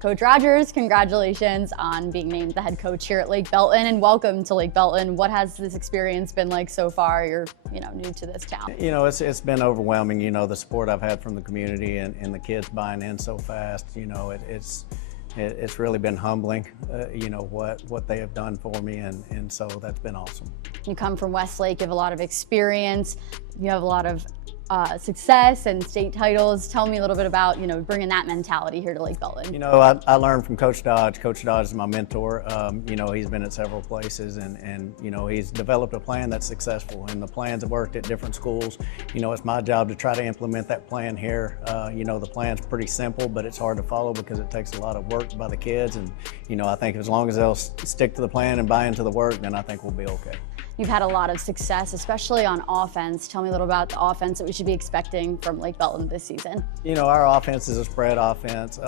Coach Rogers, congratulations on being named the head coach here at Lake Belton, and welcome to Lake Belton. What has this experience been like so far? You're, new to this town. It's been overwhelming. The support I've had from the community and the kids buying in so fast. It's really been humbling. What they have done for me, and so that's been awesome. You come from Westlake, you have a lot of experience, you have a lot of success and state titles. Tell me a little bit about, bringing that mentality here to Lake Belton. I learned from Coach Dodge. Coach Dodge is my mentor. He's been at several places and he's developed a plan that's successful, and the plans have worked at different schools. It's my job to try to implement that plan here. The plan's pretty simple, but it's hard to follow because it takes a lot of work by the kids, and I think as long as they'll stick to the plan and buy into the work, then I think we'll be okay. You've had a lot of success, especially on offense. Tell me a little about the offense that we should be expecting from Lake Belton this season. Our offense is a spread offense.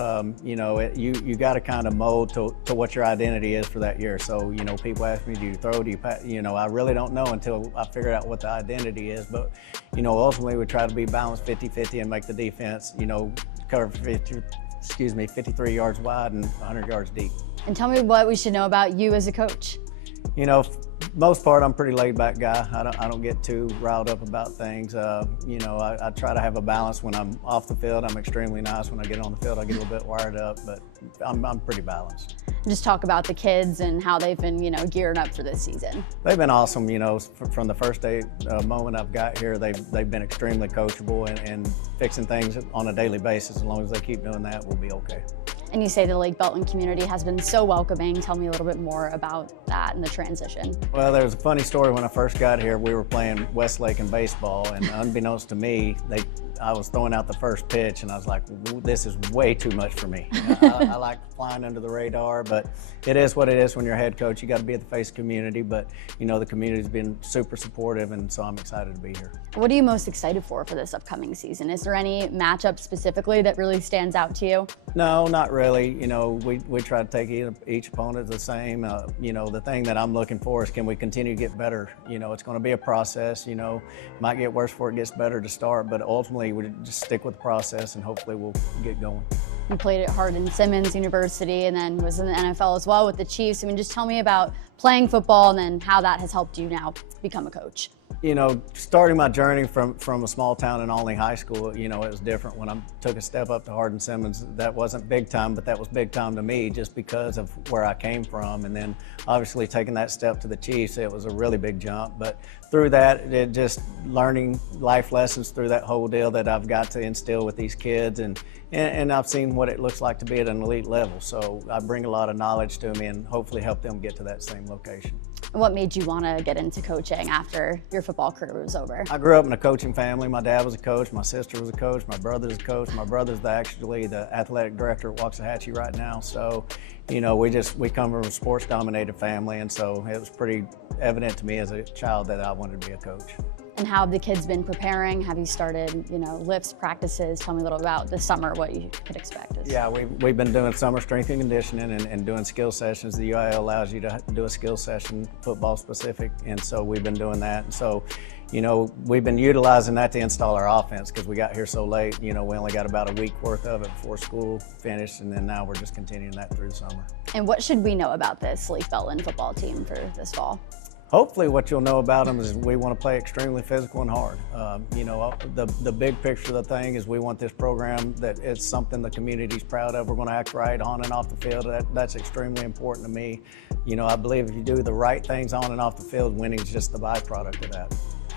You got to kind of mold to what your identity is for that year. So, people ask me, do you throw, do you pass? I really don't know until I figure out what the identity is. But, ultimately we try to be balanced 50-50 and make the defense, cover 53 yards wide and 100 yards deep. And tell me what we should know about you as a coach. Most part, I'm a pretty laid-back guy. I don't get too riled up about things. I try to have a balance when I'm off the field. I'm extremely nice. When I get on the field, I get a little bit wired up, but I'm pretty balanced. Just talk about the kids and how they've been, gearing up for this season. They've been awesome. From the first day moment I've got here, they've been extremely coachable and fixing things on a daily basis. As long as they keep doing that, we'll be okay. And you say the Lake Belton community has been so welcoming. Tell me a little bit more about that and the transition. Well, there's a funny story. When I first got here, we were playing Westlake in baseball, and unbeknownst to me, I was throwing out the first pitch, and I was like, this is way too much for me. I like flying under the radar, but it is what it is when you're a head coach. You got to be at the face of the community, but the community's been super supportive, and so I'm excited to be here. What are you most excited for this upcoming season? Is there any matchup specifically that really stands out to you? No, not really. We try to take each opponent the same. The thing that I'm looking for is, can we continue to get better? It's going to be a process. Might get worse before it gets better to start, but ultimately we just stick with the process and hopefully we'll get going. You played at Hardin-Simmons University and then was in the NFL as well with the Chiefs. Just tell me about playing football and then how that has helped you now become a coach. Starting my journey from a small town in Belton High School, it was different. When I took a step up to Hardin-Simmons, that wasn't big time, but that was big time to me just because of where I came from. And then obviously taking that step to the Chiefs, it was a really big jump. But through that, it just learning life lessons through that whole deal that I've got to instill with these kids. And I've seen what it looks like to be at an elite level. So I bring a lot of knowledge to me and hopefully help them get to that same location. What made you want to get into coaching after your football career was over? I grew up in a coaching family. My dad was a coach, my sister was a coach, my brother's a coach. My brother's actually the athletic director at Waxahachie right now. So, we come from a sports-dominated family, and so it was pretty evident to me as a child that I wanted to be a coach. And how have the kids been preparing? Have you started, lifts, practices? Tell me a little about this summer, what you could expect. Yeah, we've been doing summer strength and conditioning and doing skill sessions. The UIL allows you to do a skill session, football specific, and so we've been doing that. And so, we've been utilizing that to install our offense because we got here so late. We only got about a week worth of it before school finished, and then now we're just continuing that through the summer. And what should we know about this Lake Belton football team for this fall? Hopefully what you'll know about them is we want to play extremely physical and hard. The big picture of the thing is we want this program that it's something the community's proud of. We're going to act right on and off the field. That's extremely important to me. I believe if you do the right things on and off the field, winning is just the byproduct of that.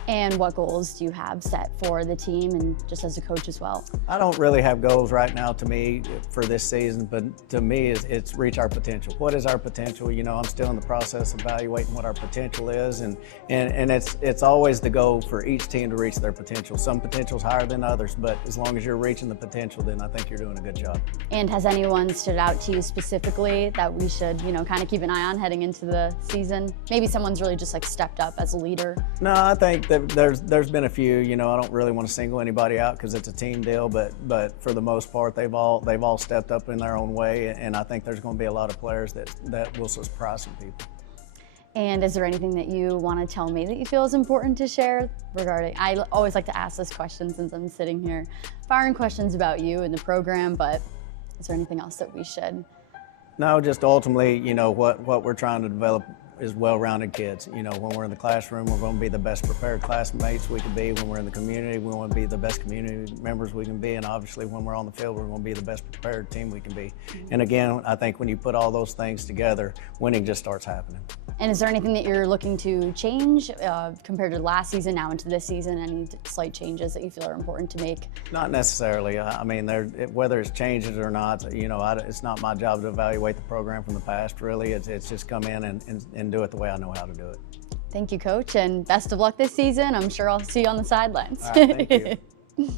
And what goals do you have set for the team and just as a coach as well? I don't really have goals right now to me for this season, but to me it's reach our potential. What is our potential? I'm still in the process of evaluating what our potential is, and it's always the goal for each team to reach their potential. Some potential's higher than others, but as long as you're reaching the potential, then I think you're doing a good job. And has anyone stood out to you specifically that we should, kind of keep an eye on heading into the season? Maybe someone's really just stepped up as a leader. No, I think there's been a few. I don't really want to single anybody out because it's a team deal, but for the most part, they've all stepped up in their own way, and I think there's going to be a lot of players that will surprise some people. And is there anything that you want to tell me that you feel is important to share regarding, I always like to ask this question since I'm sitting here firing questions about you and the program, but Is there anything else that we should? No, just ultimately, you know, what we're trying to develop is well-rounded kids. You know, when we're in the classroom, we're going to be the best prepared classmates we can be. When we're in the community, we want to be the best community members we can be. And obviously, when we're on the field, we're going to be the best prepared team we can be. And again, I think when you put all those things together, winning just starts happening. And is there anything that you're looking to change compared to last season, now into this season? Any slight changes that you feel are important to make? Not necessarily. I mean, whether it's changes or not, you know, it's not my job to evaluate the program from the past, really. It's just come in and do it the way I know how to do it. Thank you, Coach, and best of luck this season. I'm sure I'll see you on the sidelines. All right, thank you.